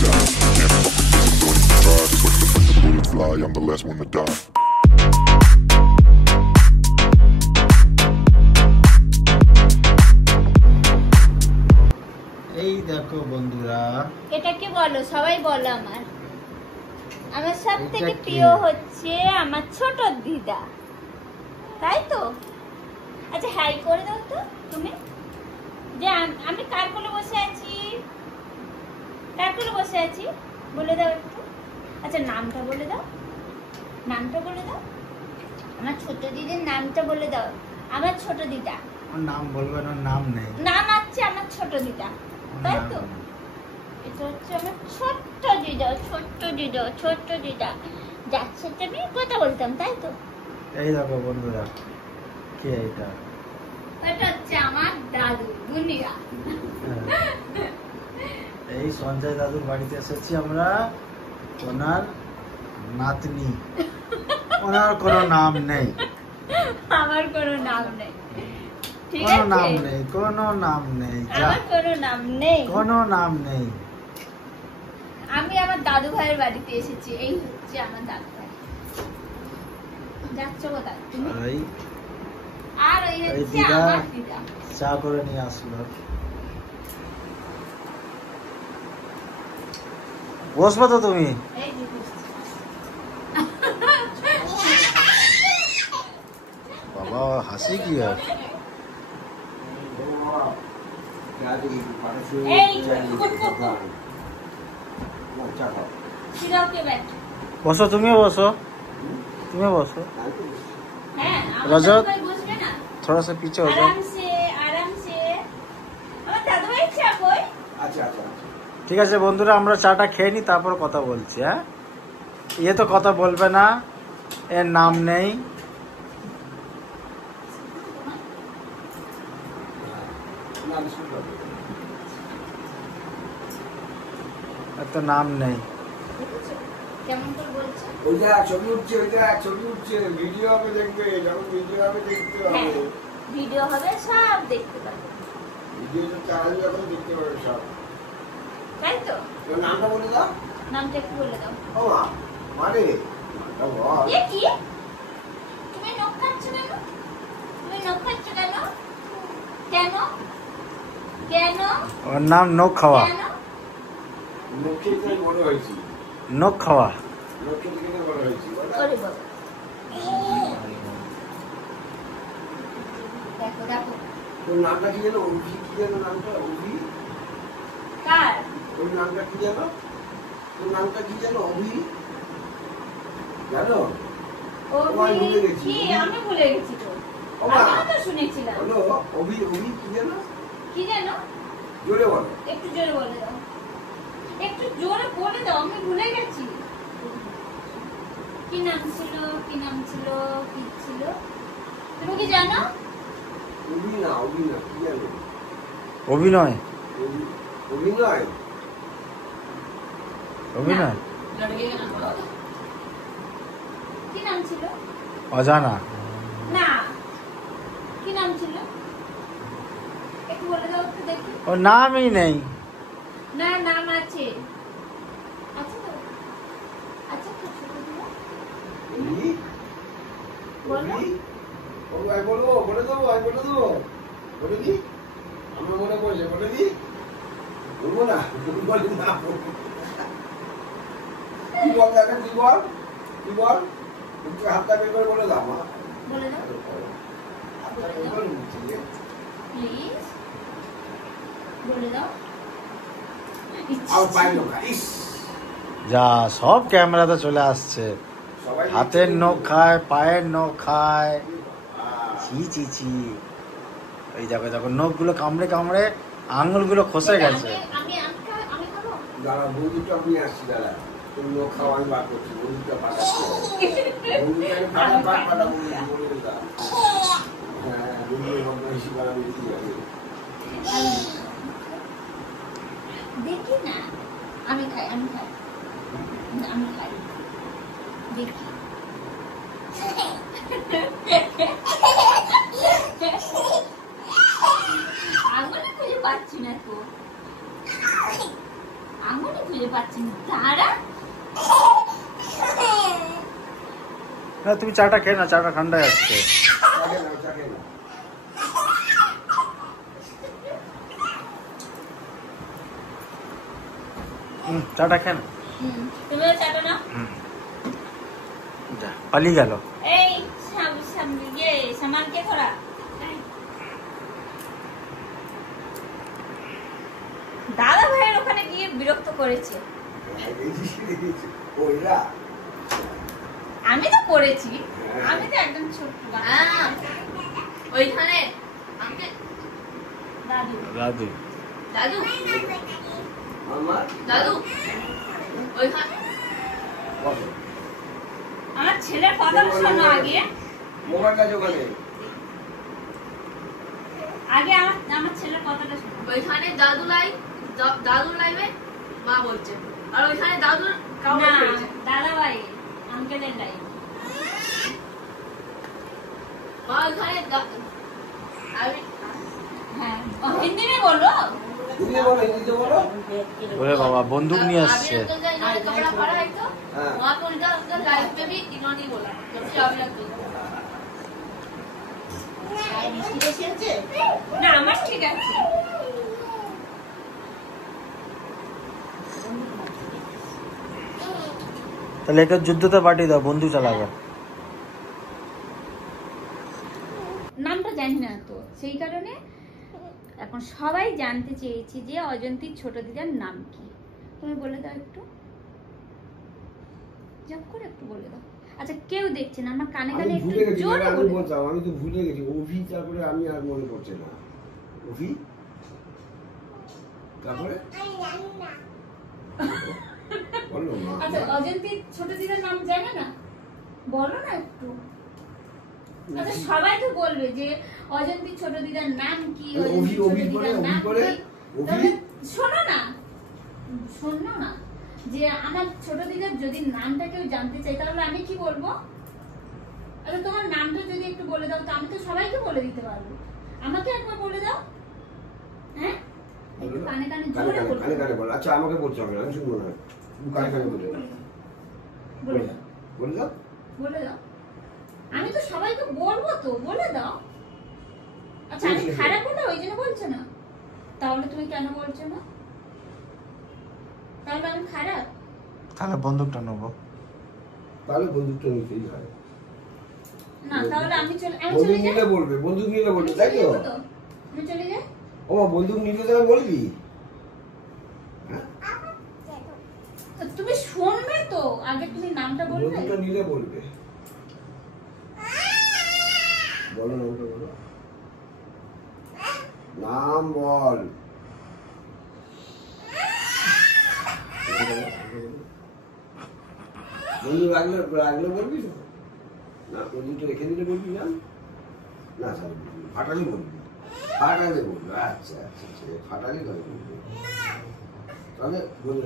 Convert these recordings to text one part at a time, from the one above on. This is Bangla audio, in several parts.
I'm the last one to die. এই দেখো বন্ধুরা, এটা কি বলো, সবাই বলো। আমার সবথেকে প্রিয় হচ্ছে আমার ছোট দিদা, তাই তো? আচ্ছা হাই করে দাও তো তুমি, যে আমি কার কোলে বসে আছি, কার কোলে বসে আছি বলে দাও একটু। আচ্ছা নামটা বলে দাও, নামটা বলে দাও, আমার ছোট দিদির নামটা বলে দাও। আমার ছোট দিদা। ওর নাম বলবে না, নাম নেই। নাম আছে আমার ছোট দিদা, তাই তো? এটা হচ্ছে আমার ছোট্ট দিদা, ছোট্ট দিদা, ছোট্ট দিদা, যার সাথে আমি কথা বলতাম, তাই তো? এই দেখো বন্ধুরা, কে এটা? এটা হচ্ছে আমার দাদু দুনিয়া। এই সঞ্জয় দাদুর বাড়িতে এসেছি আমরা। ওনার নাতনি, ওনার কোনো নাম নেই, আমার কোনো নাম নেই, ঠিক কোনো আছে? নাম নেই, কোনো নাম নেই, আমার কোনো নাম নেই, কোনো নাম নেই। আমি আমার দাদু ভাইয়ের বাড়িতে এসেছি। এই হচ্ছে আমার দাদু ভাই। যাচ্ছ কোথায় তুমি? আর ওই হচ্ছে দিদা আমার দিদা, চা করে নিয়ে আসলো। বসবে তো তুমি? এই যে বসছি। বাবা হাসি কি আর? এই সিরাওকে ব্যাট। বসো, তুমিও বসো, তুমিও বসো। হ্যাঁ আমার रजत, দাদু ভাই বসবে না? थोड़ा सा पीछे हो जाओ। आराम से, आराम से। আমার দাদু ভাই চা কই? আচ্ছা আচ্ছা ঠিক আছে বন্ধুরা, আমরা চাটা খেয়ে নি, তারপর কথা বলছি। হ্যাঁ, ইয়ে তো কথা বলবে না, এর নাম নেই। এর তো নাম নেই। কেমন করে বলছে? ওইটা ছবি উঠছে, ওইটা ছবি উঠছে, ভিডিও হবে দেখবে, যখন ভিডিও হবে দেখতে হ্যাঁ হবে। ভিডিও হবে, সব দেখতে পাবে, ভিডিও চালালে যখন দেখতে পাবে সব। তাই তো? তোর নামটা বলে দাও। নামটা একটু বলে দাও। ও মা, মানে নামটা বল। এ কি? তুমি নখ খাচ্ছ কেন? তুমি নখ খাচ্ছ কেন? কেন? কেন? ওর নাম নখ খাওয়া। কেন? লক্ষ্মী থেকে বড় হয়েছি, নখ খাওয়া। লক্ষ্মী থেকে বড় হয়েছি। ওরে বাবা। দেখো দেখো। তোর নামটা কি জানো? অভি, কি জানো নামটা? অভি। কার? ওর নামটা কি জানো? তোর নামটা কি জানো? অভি জানো? ও তোমায় ভুলে গেছি। কি? আমি ভুলে গেছি তো। ও মা। আমি তো শুনেছিলাম। বলো অভি, অভি কি জানো? কি জানো? জোরে বলো। একটু জোরে বলে দাও, একটু জোরে বলে দাও, আমি ভুলে গেছি। কি নাম ছিল, কি নাম ছিল, কি ছিল? তুমি কি জানো? অভি না, অভি না, কি জানো? অভিনয়, অভিনয়। অভিনয়, কি নাম ছিল? অজানা। না, কি নাম ছিল? একটু বলে দাও একটু দেখি। ওর নামই নেই। না নাম আছে, আছে তো? আচ্ছা তো ছোট দিদা অভি, বলো। অভি। ও আই বলবো, বলে দেবো, আই বলে দেবো। বলে দি, আমার মনে পড়লে বলে দি। বলবো না, বলি না। কি বল দেখেন, কি বল, কি বল? তুমি হাতটা বের করে বলে দাও মা। বলে দাও হাতটা বের করে বলছি যে, প্লিজ, বলে দাও। আর পাইলো না, ইস। যা সব ক্যামেরাতে চলে আসছে। সবাই হাতের নখ খায়, পায়ের নখ খায়, ছি ছি ছি। এই দেখো দেখো, নখগুলো কামড়ে কামড়ে আঙুলগুলো খসে গেছে। আমি খাবো। দাঁড়া, বন্ধুটা আমি আসছি, দাঁড়া। তুমি লোক খাওয়া আমি বার করছি, বন্ধুটা পাঠাচ্ছি। বন্ধুটা আমি পাঠাবো, বন্ধুটা। হ্যাঁ, বন্ধুদের বদমাইশি করা বেশি হবে। দেখি না, আমি খাই, আমি খাই, আমি খাই, দেখি। আঙুলে খুঁজে পাচ্ছি না তো। আঙুলই খুঁজে পাচ্ছি না, দাঁড়া। না তুমি চাটা খেয়ে না, চাটা ঠান্ডা যাচ্ছে। চাটা খেয়ে না। তুমিও চাটো না। যা পালিয়ে গেল। এই সামান কে করা দাদা ভাইয়ের ওখানে গিয়ে বিরক্ত করেছে। আমি তো করেছি, আমি তো একদম ছোট। ওইখানে দাদু দাদু দাদু দাদু ওইখানে আমার ছেলের কথাটা শোনো আগে। আগে আমার ছেলের কথাটা শোনো। ওইখানে দাদুর লাইভে মা বলছে, আর ওইখানে দাদুর না দাদা ভাই আঙ্কেলের লাইভ। মা ওইখানে হ্যাঁ হিন্দি में बोलो। ওরে বাবা বন্দুক নিয়ে আসছে। कपड़ा पड़ा है तो वहाँ पे उनका लाइव पे भी इन्होंने बोला না আমার ঠিক আছে। তাহলে একে যুদ্ধতে পাঠিয়ে দাও, বন্ধু চালাবে। নামটা জানি না তো, সেই কারণে এখন সবাই জানতে চেয়েছি যে অজন্তীর ছোট দিদার নাম কি। তুমি বলে দাও একটু, জব করে একটু বলে দাও। আচ্ছা কেউ দেখছে না, আমার কানে কানে একটু জোরে বলে দাও। আমি তো ভুলে গেছি। অভি, তারপরে আমি আর মনে পড়ছে না। অভি, তারপরে বলো না। আচ্ছা অজন্তীর ছোট দিদার নাম জানে না, বলো না একটু। আচ্ছা সবাই তো বলবে যে অজন্তীর ছোট দিদার নাম কি, অজন্তীর ছোট দিদার নাম কি। তবে শোনো না, শোনো না, যে আমার ছোট দিদার যদি নামটা কেউ জানতে চাই তাহলে আমি কি বলবো? আচ্ছা তোমার নামটা যদি একটু বলে দাও তো আমি তো সবাইকে বলে দিতে পারবো। আমাকে একবার বলে দাও। হ্যাঁ একটু কানে কানে জোরে বলো। কানে কানে বল। আচ্ছা আমাকে বলছো, আমি শুনবো না। কানে কানে বলে দাও। বলে দাও, বলে দাও। বলে দাও। আমি তো সবাইকে বলবো তো, বলে দাও। আচ্ছা আমি খারাপ না ওই জন্য বলছো না, তাহলে তুমি কেন বলছো না? তাহলে আমি খারাপ? তাহলে বন্দুকটা নেবো। তাহলে বন্দুকটা নিতেই হয়। না তাহলে আমি চলে বন্দুক যাই। নিলে বলবে, বন্দুক নিলে বলবে, তাই তো? আমি চলে যাই। ও বন্দুক নিলে তো বলবি। তো তুমি শুনবে তো, আগে তুমি নামটা বলবে। বন্দুকটা নিলে বলবে। বলো নামটা বলো। নাম বল। বন্ধু রাখলে বলবি তো? না বন্ধুটা রেখে দিলে বলবি না? না স্যার ফাটালি বলবি। ফাটালে বলবি। আচ্ছা আচ্ছা আচ্ছা ফাটালি করে বলবি। তাহলে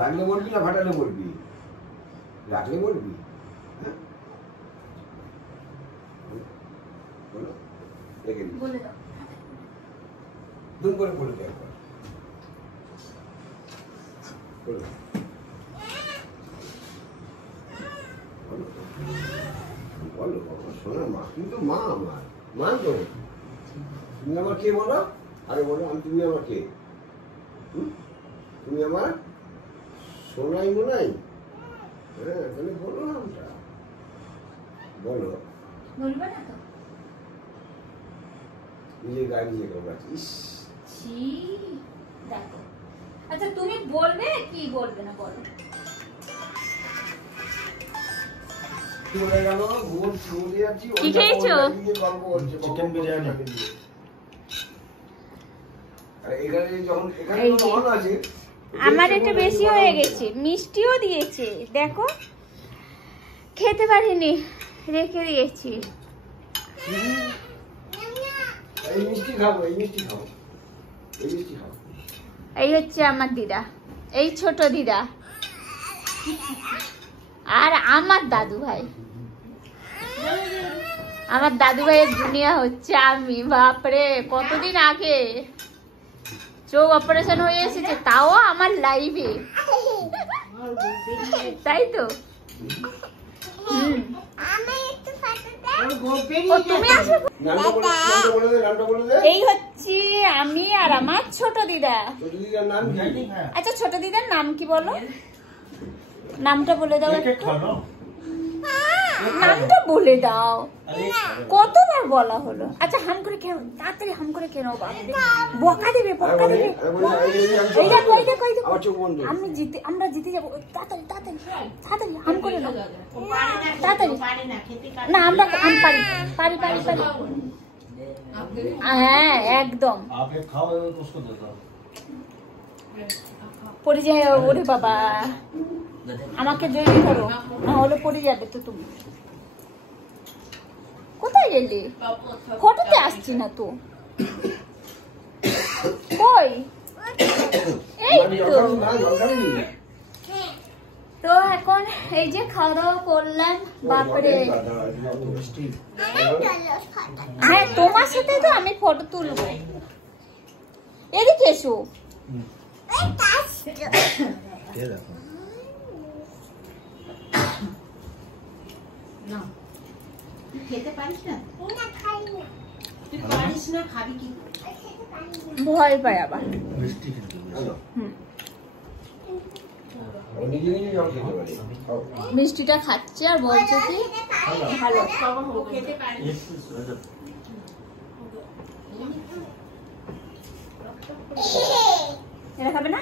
রাখলে বলবি না ফাটালে বলবি? রাখলে বলবি। হ্যাঁ বলো, রেখে দিই। বলে দাও। দুম করে বলে দাও একবার। বলো বলো বাবা, শোনা মা, তুমি তো মা আমার, মা তো। তুমি আমার কে বলো? আরে বলো, তুমি আমার কে? তুমি আমার সোনাই মোনাই? হ্যাঁ তাহলে বলো নামটা, বলো। বলবে না তো? নিজের গায়ে নিজে কামড়াচ্ছি। ইস ছি দেখো। আচ্ছা তুমি বলবে কি বলবে না বলো। কি খেয়েছো? চিকেন বিরিয়ানি। আমার একটু বেশি হয়ে গেছে, মিষ্টিও দিয়েছে দেখো, খেতে পারিনি, রেখে দিয়েছি। এই হচ্ছে আমার দিদা, এই ছোট দিদা, আর আমার দাদু ভাই। আমার দাদু ভাইয়ের দুনিয়া হচ্ছে আমি। বাপরে কতদিন আগে চোখ অপারেশন হয়ে এসেছে, তাও আমার লাইভে। তাই তো তুমি আসো। এই হচ্ছে আমি আর আমার ছোট দিদা। আচ্ছা ছোট দিদার নাম কি বলো, নামটা বলে দাও একটু। নামটা বলে দাও, কতবার বলা হলো। আচ্ছা হাম করে কেন, তাড়াতাড়ি হাম করে কেন, বকা দেবে বকা দেবে। এই দেখো এই দেখো এই দেখো, আমরা জিতে যাবো। তাড়াতাড়ি তাড়াতাড়ি তাড়াতাড়ি হাম করে নাও, তাড়াতাড়ি। না আমরা পারি পারি পারি পারি। হ্যাঁ একদম পড়ে যায়। ওরে বাবা, আমাকে জড়িয়ে ধরো, না হলে পড়ে যাবে তো। তুমি কোথায় গেলি? ফটোতে আসছি না তো। কই? এই তো এখন এই যে খাওয়া দাওয়া করলাম। বাপরে, হ্যাঁ তোমার সাথে তো আমি ফটো তুলবো। এদিকে এসো। খেতে পারিস না? তুই পারিস না, খাবি কি? ভয় পায় আবার। মিষ্টিটা খাচ্ছে আর বলছে কি ভালো। খেতে পারিস? এটা খাবে না?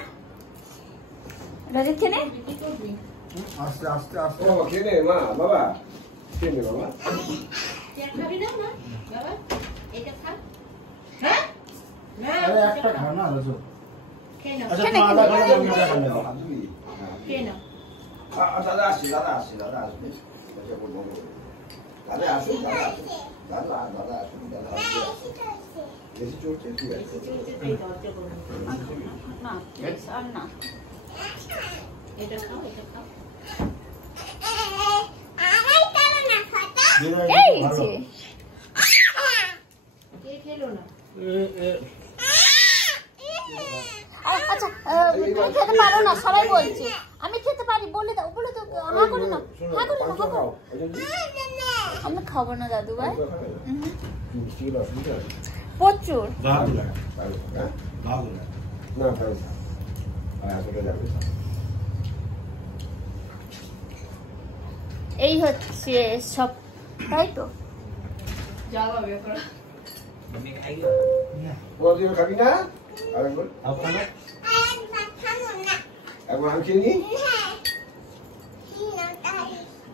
রাজা খেলে আস্তে আস্তে আস্তে বাবা খেলে মা বাবা খেলে বাবা খাবি না মা বাবা? এটা খা। হ্যাঁ আরে একটা খা না রাজু। খেয়ে নাও আচ্ছা তুমি আলাদা করে মিঠা খাবে। খেয়ে নাও। দাদা আসছে দাদা আসছে দাদা আসবে দাদা আসুন দাদা আসুন দাদা দাদা আসুন দাদা বেশি চলছে ঠিক আছে না আর না। এটা খাও এটা খাও। এই যে কে খেলো না? আচ্ছা তুমি খেতে পারো না সবাই বলছে। আমি খেতে পারি, বলে দাও বলে দাও। হা করে না, হা করে না, হা করো। আমি খাবো না দাদু ভাই, প্রচুর। এই হচ্ছে সব, তাই তো। যাও বের খাবি না একবার আমি খেয়ে নি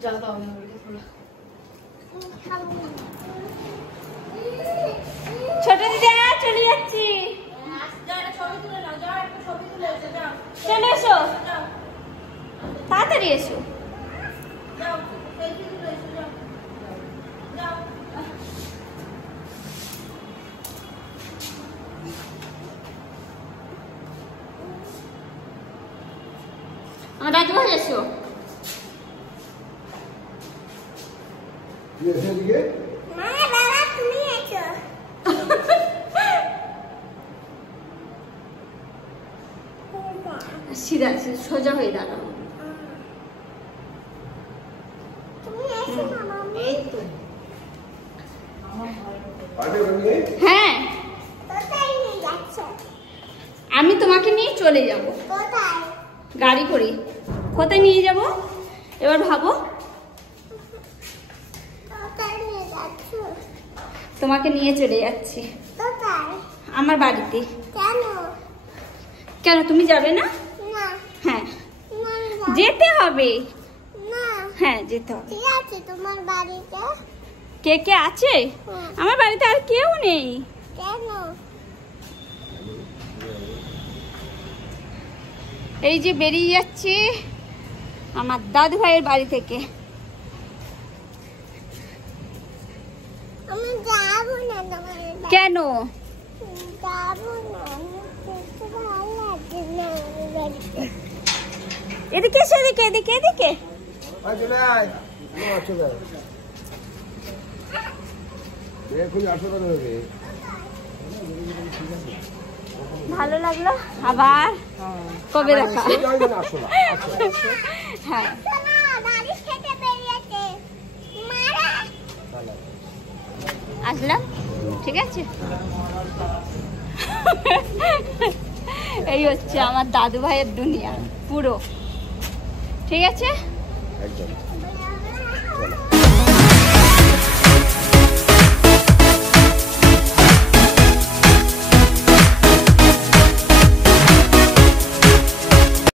যাও দাও না ছোট দিদা চলে যাচ্ছি। চলে এসো, তাড়াতাড়ি এসো। আমার দাদু ভাই এসো। সিধা সোজা হয়ে দাঁড়াও। হ্যাঁ আমি তোমাকে নিয়ে চলে যাব গাড়ি করে। কোথায় নিয়ে যাব এবার ভাবো? তোমাকে নিয়ে চলে যাচ্ছি আমার বাড়িতে। কেন তুমি যাবে না? হ্যাঁ যেতে হবে। হ্যাঁ যেতে হবে। তোমার বাড়িতে কে কে আছে? আমার বাড়িতে আর কেউ নেই। কেন? এই যে বেরিয়ে যাচ্ছি আমার দাদু ভাইয়ের বাড়ি থেকে। আমি যাব না তোমার বাড়ি। কেন? যাব না, ভালো লাগে না আমার বাড়িতে। এদিকে এসো, এদিকে এদিকে এদিকে। এখন 800 টাকা দেবে ভালো লাগলো, আবার কবে দেখা। হ্যাঁ শোনো, বালিশ খেতে বেরিয়েছে। মারা। আসলাম, ঠিক আছে। এই হচ্ছে আমার দাদু ভাইয়ের দুনিয়া পুরো, ঠিক আছে। একদম। চলো।